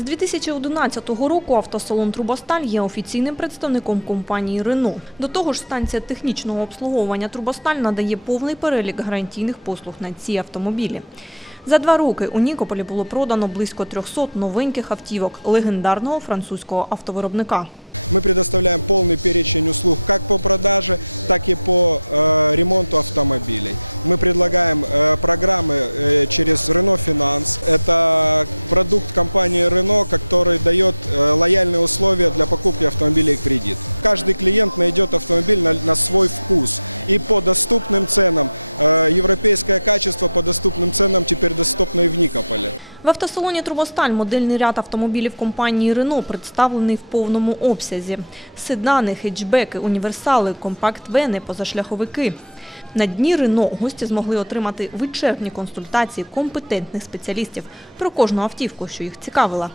З 2011 року автосалон Трубосталь є офіційним представником компанії Рено. До того ж, станція технічного обслуговування Трубосталь надає повний перелік гарантійних послуг на ці автомобілі. За два роки у Нікополі було продано близько 300 новеньких автівок легендарного французького автовиробника. Мы предоставляем полный перечень услуг как по продаже, так и по э, ремонту автомобилей. Мы предлагаем э, программы э, через Renault Finance. Это продукт компании Renault, который дает э, лояльные условия для покупки автомобилей в кредит. Каждый клиент найдет автомобиль на, на свой вкус и по доступным ценам. Э, европейское качество по доступным ценам теперь доступно и в Никополе. В автосалоні Трубосталь модельний ряд автомобілів компанії Рено представлений в повному обсязі. Седани, хетчбеки, універсали, компакт-вени, позашляховики. На дні Рено гості змогли отримати вичерпні консультації компетентних спеціалістів про кожну автівку, що їх цікавила.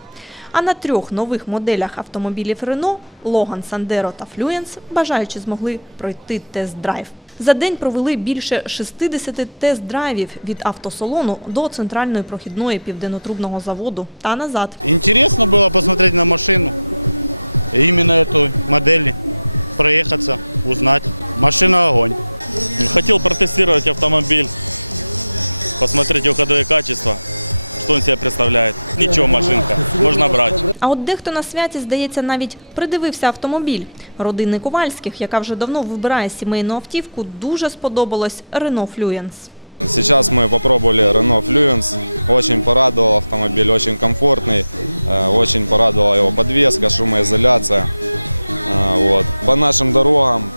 А на трьох нових моделях автомобілів Рено – Логан, Сандеро та Флюенс – бажаючі змогли пройти тест-драйв. За день провели більше 60 тест-драйвів від автосалону до центральної прохідної південнотрубного заводу та назад. Интересно было посмотреть на машину, именно эту модель, проехаться, узнать. Машина огонь. Хотел протестировать автомобиль, посмотреть его ходовые качества, что он себя представляет. Ничего, машинка, можно брать. А от дехто на святі, здається, навіть придивився автомобіль. Родини Ковальських, яка вже давно вибирає сімейну автівку, дуже сподобалось Renault Fluence. Сейчас мы попробовали Renault Fluence. Очень порадовал автомобиль, очень комфортный. э, Очень порадовала его подвеска, шумоизоляция. Э, Вот. По нашим дорогам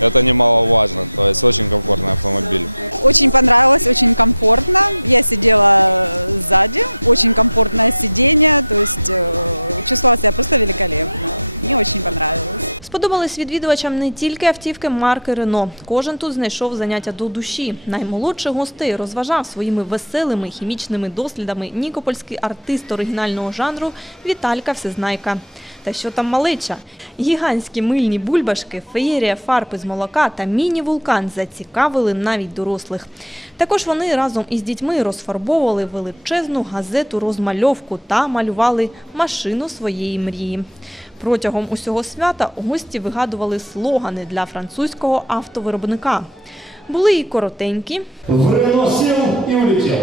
это немаловажно. То есть очень комфортный автомобиль. Очень понравилось, очень комфортно. Я сидела сзади, очень комфортное сиденье, то есть э, чувствовала себя просто великолепно. Мне очень понравилось. Сподобались відвідувачам не тільки автівки марки Рено. Кожен тут знайшов заняття до душі. Наймолодших гостей розважав своїми веселими хімічними дослідами нікопольський артист оригінального жанру Віталька Всезнайка. Та що там малеча? Гігантські мильні бульбашки, феєрія фарб із молока та міні-вулкан зацікавили навіть дорослих. Також вони разом із дітьми розфарбовували величезну газету розмальовку та малювали машину своєї мрії. Протягом усього свята гості вигадували слогани для французького автовиробника. Були і коротенькі, В Рено сел и улетел.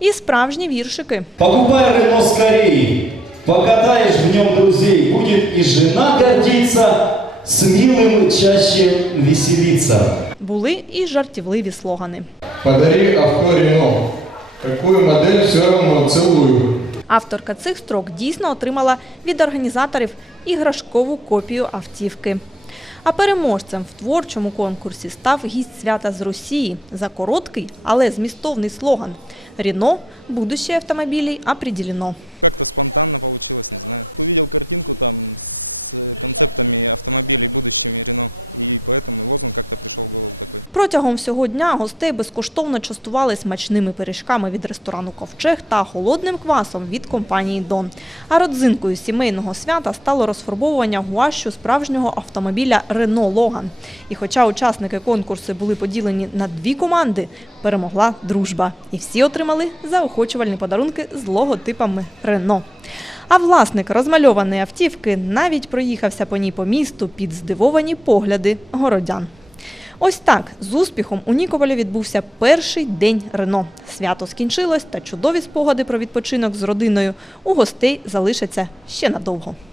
і справжні віршики. Покупай Рено скорее. Покатаешь в нем друзей. Будет и жена гордиться, с милым чаще веселиться. Були і жартівливі слогани. Подари авто Рено. Какую модель все равно целую. Авторка цих строк дійсно отримала від організаторів іграшкову копію автівки. А переможцем в творчому конкурсі став гість свята з Росії за короткий, але змістовний слоган «Рено. Будущее автомобілей определено». Как-то спонтанно получилось, не знаю. Увидел картинку там с концептами автомобилей будущими Рено, и поэтому лозунг как-то пришел в голову такой. Протягом всього дня гостей безкоштовно частували смачними пиріжками від ресторану Ковчег та холодним квасом від компанії Дон. А родзинкою сімейного свята стало розфарбовування гуашю справжнього автомобіля Рено Логан. І хоча учасники конкурсу були поділені на дві команди, перемогла дружба. І всі отримали заохочувальні подарунки з логотипами Рено. А власник розмальованої автівки навіть проїхався по ній по місту під здивовані погляди городян. Ось так з успіхом у Нікополі відбувся перший день Рено. Свято скінчилось, та чудові спогади про відпочинок з родиною у гостей залишаться ще надовго.